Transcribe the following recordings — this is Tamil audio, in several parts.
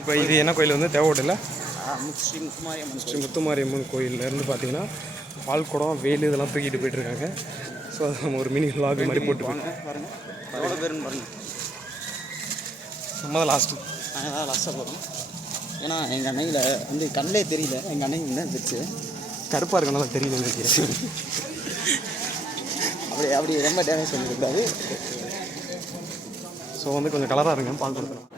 இப்போ இது என்ன கோயில் வந்து தேவகோட்டையில் ஸ்ரீ முத்துமாரியம்மன் கோயிலேருந்து பார்த்தீங்கன்னா பால் குடம் வேலு இதெல்லாம் தூக்கிட்டு போயிட்டுருக்காங்க. ஸோ அதை நம்ம ஒரு மினி விலாக் மாதிரி போட்டு பாருங்கள் எவ்வளோ பேருன்னு பாருங்கள். நம்ம தான் லாஸ்ட்டு நாங்கள் தான் லாஸ்ட்டாக போகிறோம். ஏன்னா எங்கள் அன்னையில் வந்து கண்ணிலே தெரியல. எங்கள் அன்னைக்கு தான் இருந்துச்சு. கருப்பாக இருக்கனால தெரியல நினைக்கிறேன். அப்படி ரொம்ப டேமேஜ் பண்ணிடக்கூடாது. ஸோ வந்து கொஞ்சம் கலராக இருங்க பால் கொடுக்கணும்.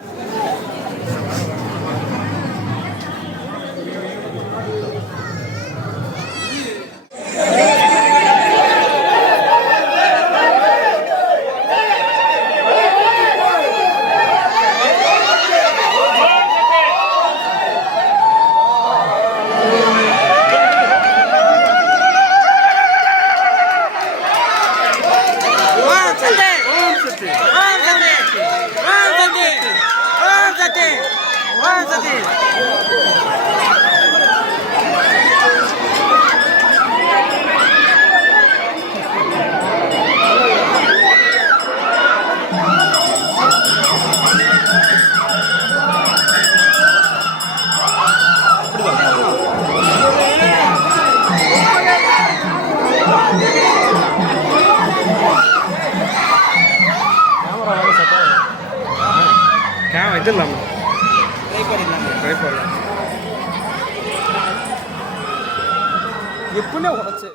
வச்சிடலாமா? ட்ரை பண்ணலாம். எப்படின்னா உடச்சு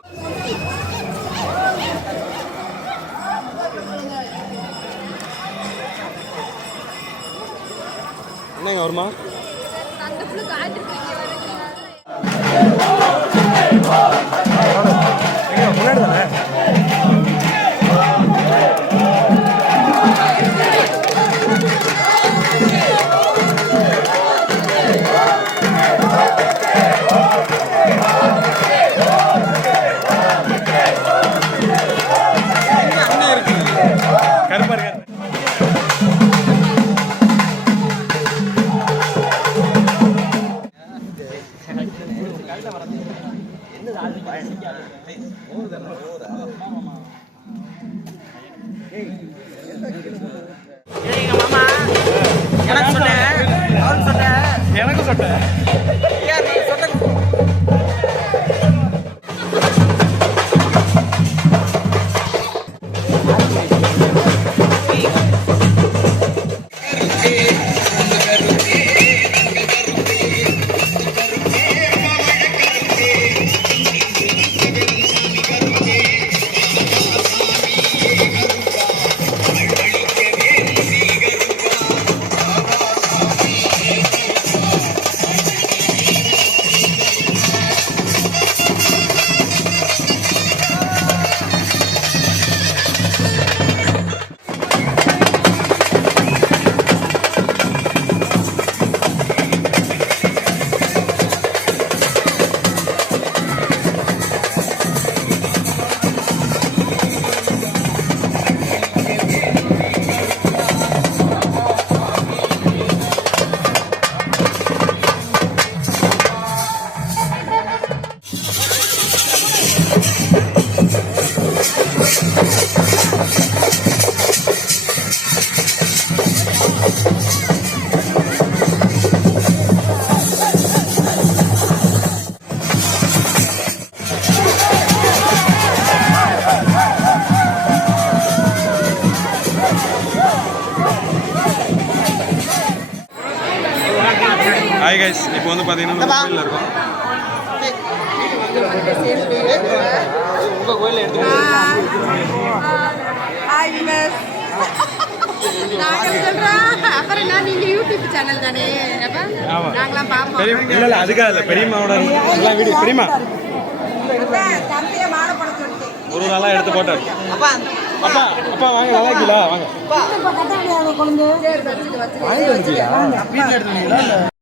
என்னங்க வருமா? முன்னாடி தானே எனக்கு சொன்னேன். ஹாய் கைஸ், இப்போ வந்து பார்த்தீங்கன்னா கோயிலில் இருக்கோம். உங்கள் கோயிலில் எடுத்து இல்லை அதுக்காக இல்லை, பெரியம்மாவோட வீடியோ. பெரியம்மா ஒரு நாளாக எடுத்து போட்டார். அப்பா அப்பா வாங்க, நல்லா இருக்கீங்களா? வாங்க.